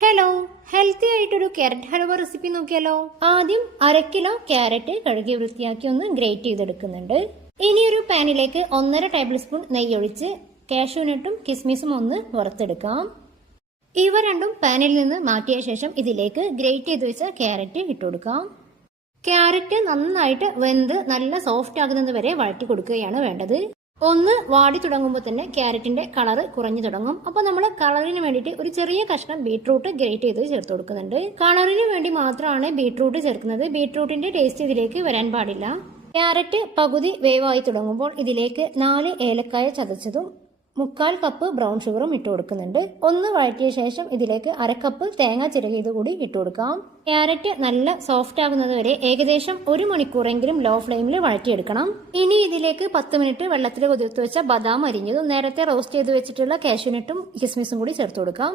Hello, healthy ആയിട്ടൊരു carrot halwa recipe നോക്കിയാലോ. ആദ്യം 1/2 കിലോ ക്യാരറ്റ് കഴുകി വൃത്തിയാക്കി ഒന്ന് ഗ്രേറ്റ് ചെയ്തെടുക്കുന്നുണ്ട്. ഇനി ഒരു പാനിലേക്ക് 1.5 ടേബിൾ സ്പൂൺ നെയ്യ് ഒഴിച്ച് കാഷ്യൂനട്ടും കിസ്മിസും ഒന്ന് വറുത്തെടുക്കാം. ഇവ രണ്ടും പാനിൽ നിന്ന് മാറ്റിയ ശേഷം ഇതിലേക്ക് ഗ്രേറ്റ് ചെയ്ത് വെച്ച ക്യാരറ്റ് ഇട്ടുകൊടുക്കാം. ക്യാരറ്റ് നന്നായിട്ട് വെന്ത് നല്ല സോഫ്റ്റ് ആകുന്നത് വരെ വഴറ്റി കൊടുക്കുകയാണ് വേണ്ടത്. ഒന്ന് വാടി തുടങ്ങുമ്പോൾ തന്നെ ക്യാരറ്റിന്റെ കളർ കുറഞ്ഞു തുടങ്ങും. അപ്പോൾ നമ്മൾ കളറിന് വേണ്ടിയിട്ട് ഒരു ചെറിയ കഷ്ണം ബീട്രൂട്ട് ഗ്രേറ്റ് ചെയ്ത് ചേർത്ത് കൊടുക്കുന്നുണ്ട്. കളറിന് വേണ്ടി മാത്രമാണ് ബീട്രൂട്ട് ചേർക്കുന്നത്. ബീട്രൂട്ടിന്റെ ടേസ്റ്റ് ഇതിലേക്ക് വരാൻ പാടില്ല. ക്യാരറ്റ് പകുതി വേവായി തുടങ്ങുമ്പോൾ ഇതിലേക്ക് 4 ഏലക്കായ ചതച്ചതും 1/4 കപ്പ് ബ്രൗൺ ഷുഗറും ഇട്ട് കൊടുക്കുന്നുണ്ട്. ഒന്ന് വഴറ്റിയ ശേഷം ഇതിലേക്ക് 1/2 കപ്പ് തേങ്ങ ചിരകിയത് കൂടി ഇട്ട് കൊടുക്കാം. ക്യാരറ്റ് നല്ല സോഫ്റ്റ് ആകുന്നത് വരെ ഏകദേശം 1 മണിക്കൂറെങ്കിലും ലോ ഫ്ലെയിമിൽ വഴറ്റിയെടുക്കണം. ഇനി ഇതിലേക്ക് 10 മിനിറ്റ് വെള്ളത്തിൽ കുതിർത്ത് വെച്ച ബദാം അരിഞ്ഞതും നേരത്തെ റോസ്റ്റ് ചെയ്ത് വെച്ചിട്ടുള്ള കാഷ്യൂനട്ടും കിസ്മിസും കൂടി ചേർത്ത് കൊടുക്കാം.